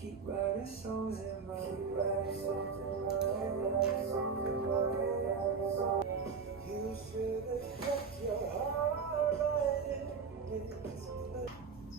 Keep writing songs in my life. You should have kept your heart right in its place.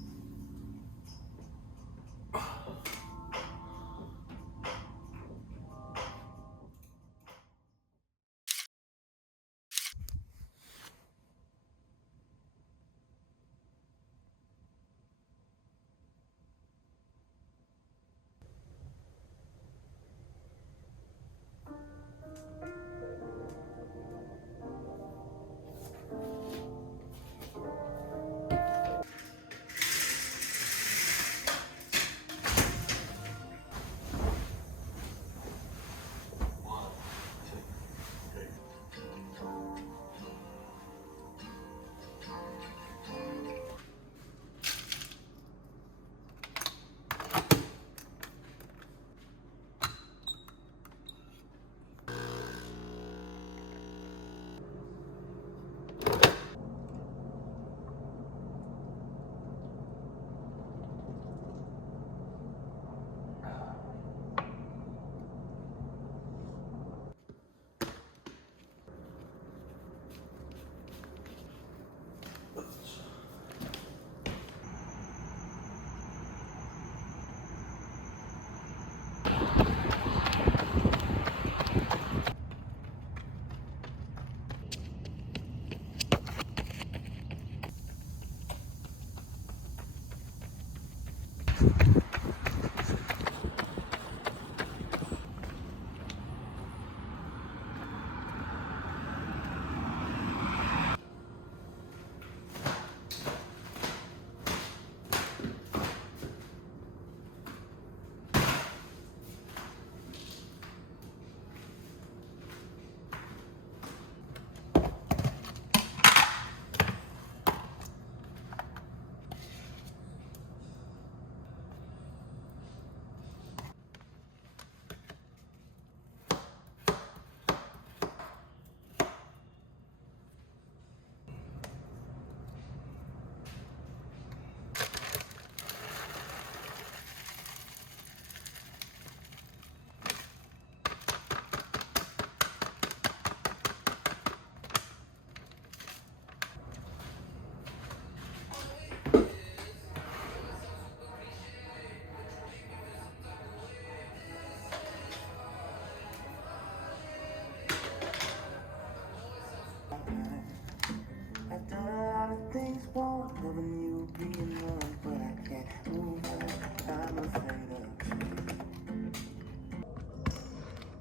I've done a lot of things wrong, loving you, being wrong, but I can't move on. I'm afraid of change.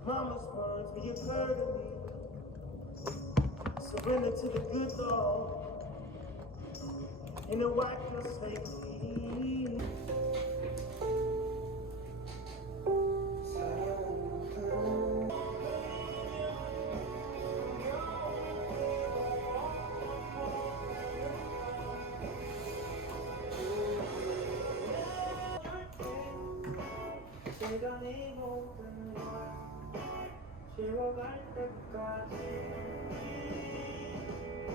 Promise words when you hurt me. Surrender to the good Lord. And to wipe your slate clean. Take a name open wide. Share a life that God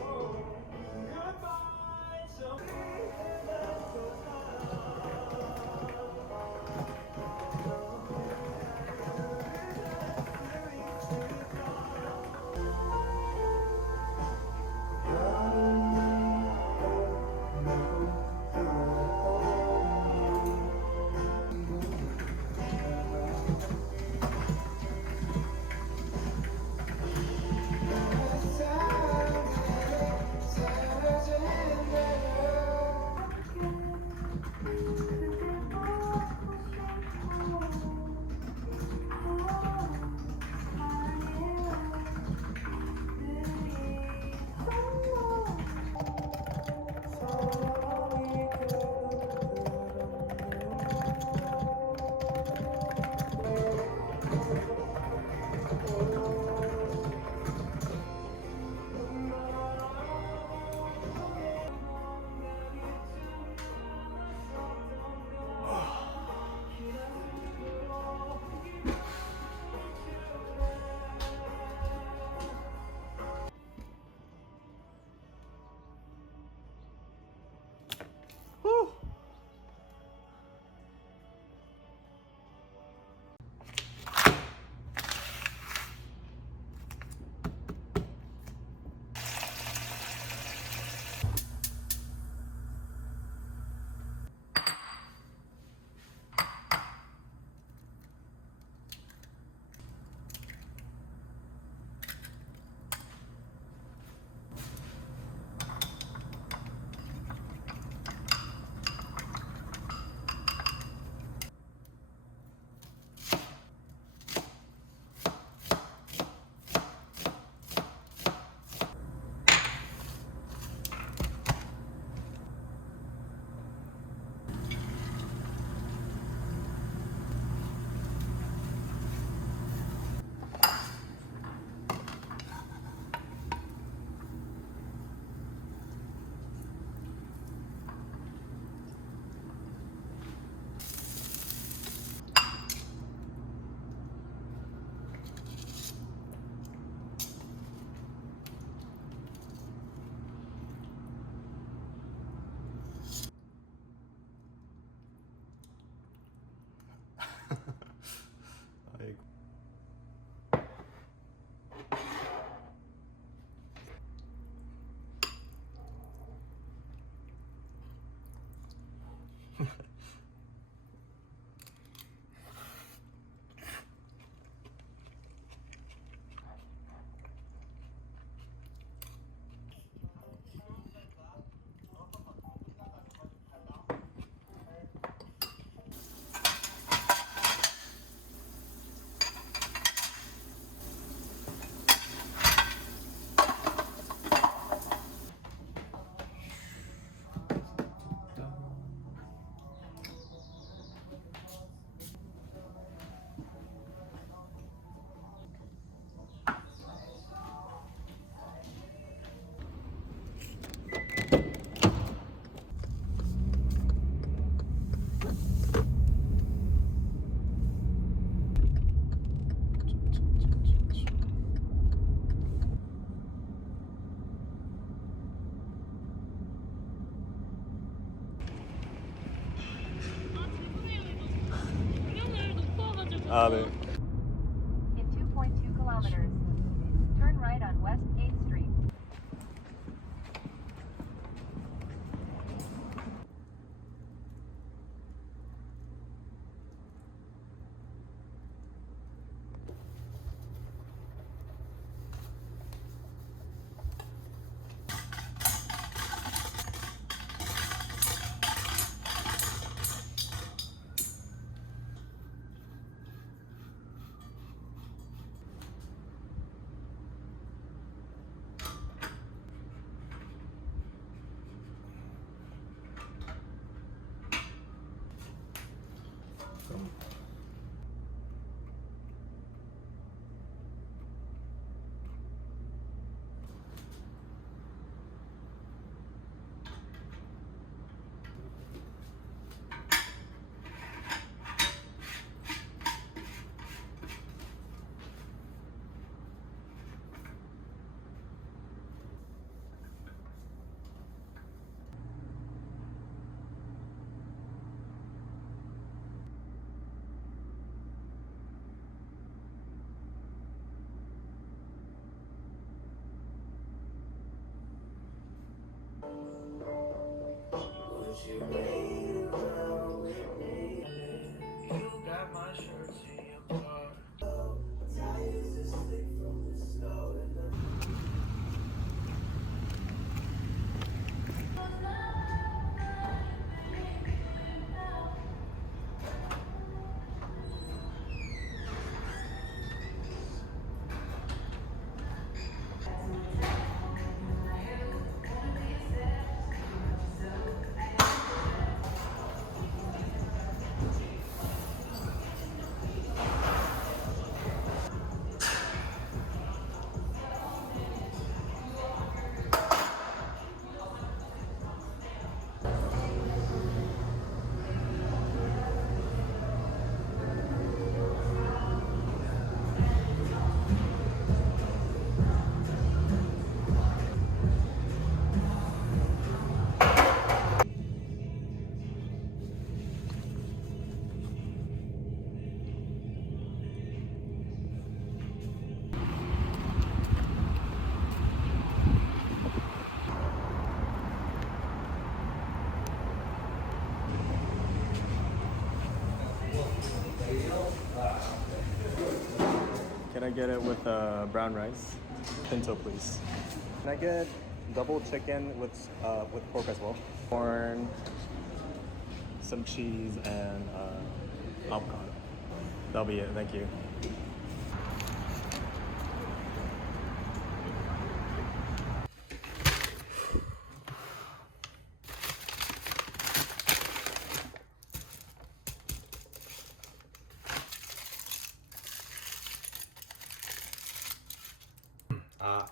oh, goodbye, so 아, 네. In 2.2 kilometers, turn right on West 8th Street. Would you wait around with me? You got my shirt in your car. Tires are slick from the snow and the Can I get it with brown rice? Pinto, please. Can I get double chicken with pork as well? Corn, some cheese, and avocado. That'll be it. Thank you. 아.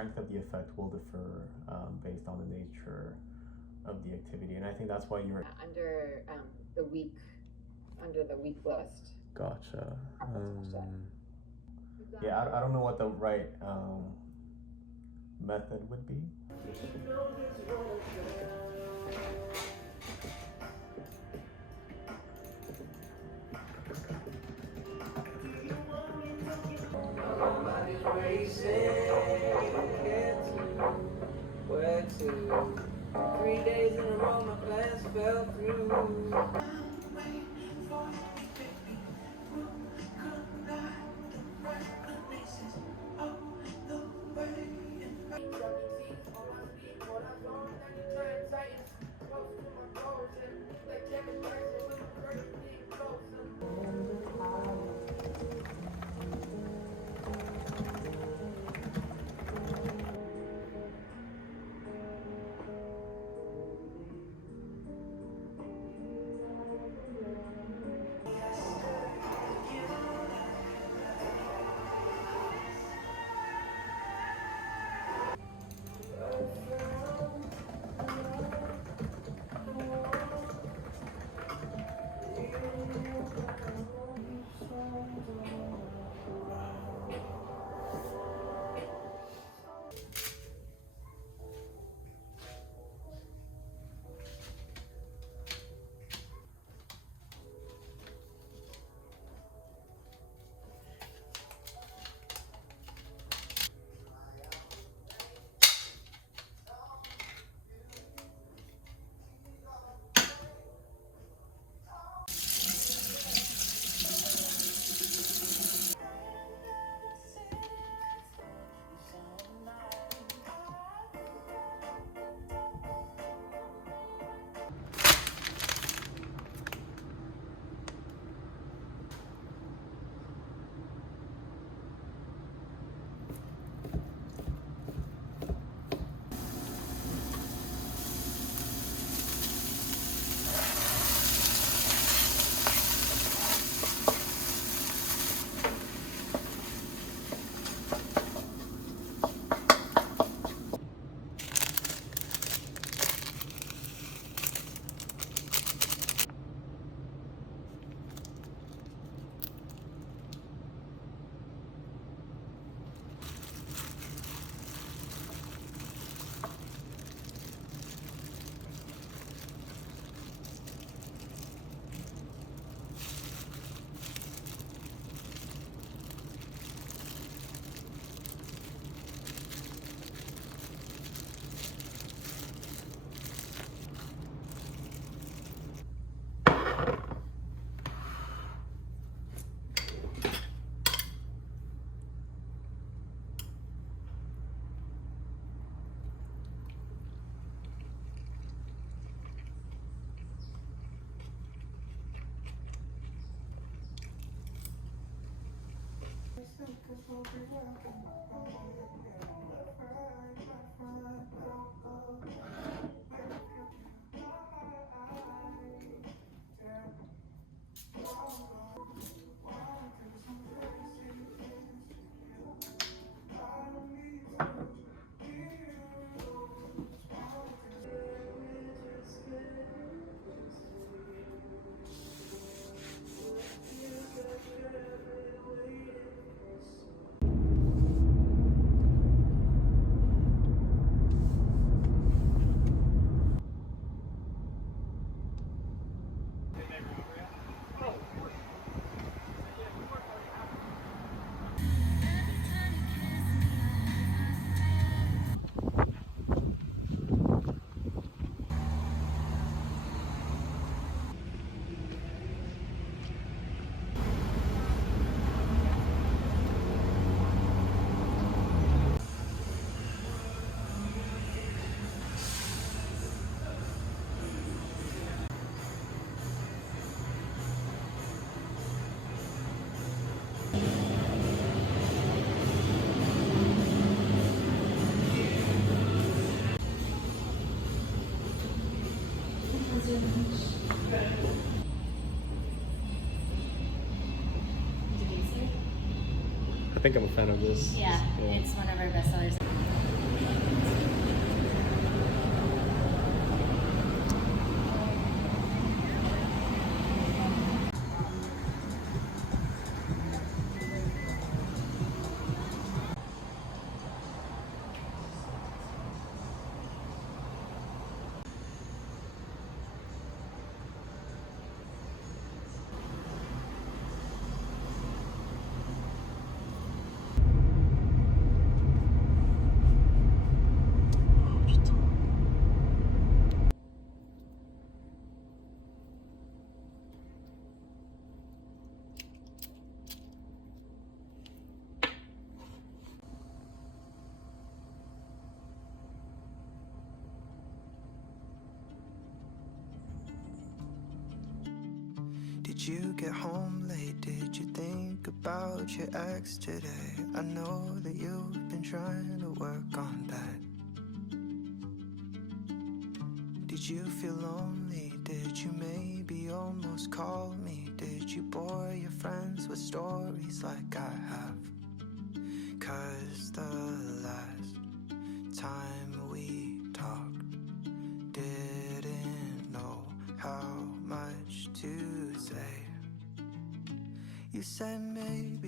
strength of the effect will differ based on the nature of the activity, and I think that's why you're under the weak list. Gotcha. Yeah, I don't know what the right method would be. My body's racing, can't tell where to. 3 days in a row, my plans fell through. I'm waiting for you, baby. We'll collide the right places of the way. And teeth on my sleeve, what I saw, 90 times Titans, close to my goals, and like Kevin Jackson, we were perfectly close. I think I'm a fan of this. Yeah, it's one of our best sellers. Did you get home late? Did you think about your ex today? I know that you've been trying to work on that. Did you feel lonely? Did you maybe almost call me? Did you bore your friends with stories like I have? 'Cause the last time we talked, didn't know how much to say. You said maybe